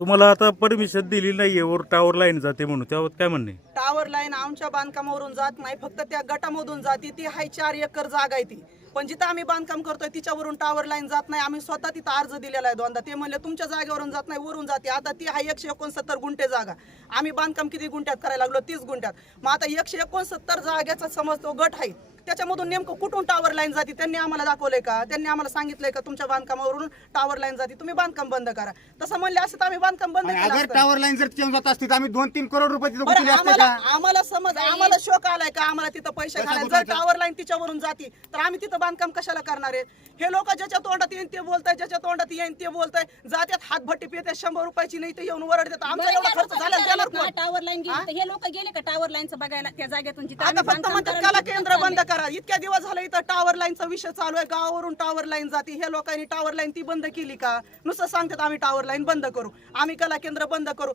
तुम्हाला आता परमिशन दिली नाहीये वर टावर लाईन जाते म्हणून. त्यावर काय म्हणणे? टावर लाईन आमच्या बांधकामावरून जात नाही फक्त त्या गटामधून जाते. ती हाय चार एकर जागा आहे ती. पण जिथं आम्ही बांधकाम करतोय तिच्यावरून टावर लाईन जात नाही. आम्ही स्वतः तिथं अर्ज दिलेला आहे दोनदा. ते म्हणले तुमच्या जागेवरून जात नाही वरून जाते. आता ती हाय एकशे एकोणसत्तर गुंठे जागा. आम्ही बांधकाम किती गुंठ्यात करायला लागलो? तीस गुंठ्यात. मग आता एकशे एकोणसत्तर जागेचा समज तो गट आहे. त्याच्यामधून नेमकं कुठून टावर लाईन जाते? त्यांनी आम्हाला दाखवलंय का? त्यांनी आम्हाला सांगितलंय का तुमच्या बांधकामावरून टावर लाईन जाते? तुम्ही बांधकाम बंद करा. तसं म्हणले असं तर आम्ही बांधकाम बंद आणि केलं अगर असतं. टावर लाईन जर चेंज होत असती तर आम्ही दोन तीन करोड रुपये तिथे बरं, गुंतवले असते आम्हाला का? आम्हाला समज आम्हाला शोक आलाय का? आम्हाला तिथं पैसे कसा घालायला जर गुंतवायचा? टावर लाईन तिच्यावरून जाती तर आम्ही तिथं बांधकाम कशाला करणार आहे? हे लोक ज्याच्या तोंडात येईन ते बोलताय ज्याच्या तोंडात येईन ते बोलताय. जात्यात हातभट्टी पिते शंभर रुपयाची नाही तर येऊन वरडतात आमचा एवढा खर्च झाला देणार कोण? टावर लाईन गेली तर हे लोक गेले का टावर लाईनचं बघायला त्या जागेतून? जिथं आता आम्ही फक्त बांधकाम म्हणतात करायला कला केंद्र. करा इतक्या दिवस झाले इथं टावर लाईनचा विषय चालू आहे. गावावरून टावर लाईन जाते. हे लोकांनी टावर लाईन ती बंद केली का? नुसतं सांगतात आम्ही टावर लाईन बंद करू. आम्ही कला केंद्र बंद करू.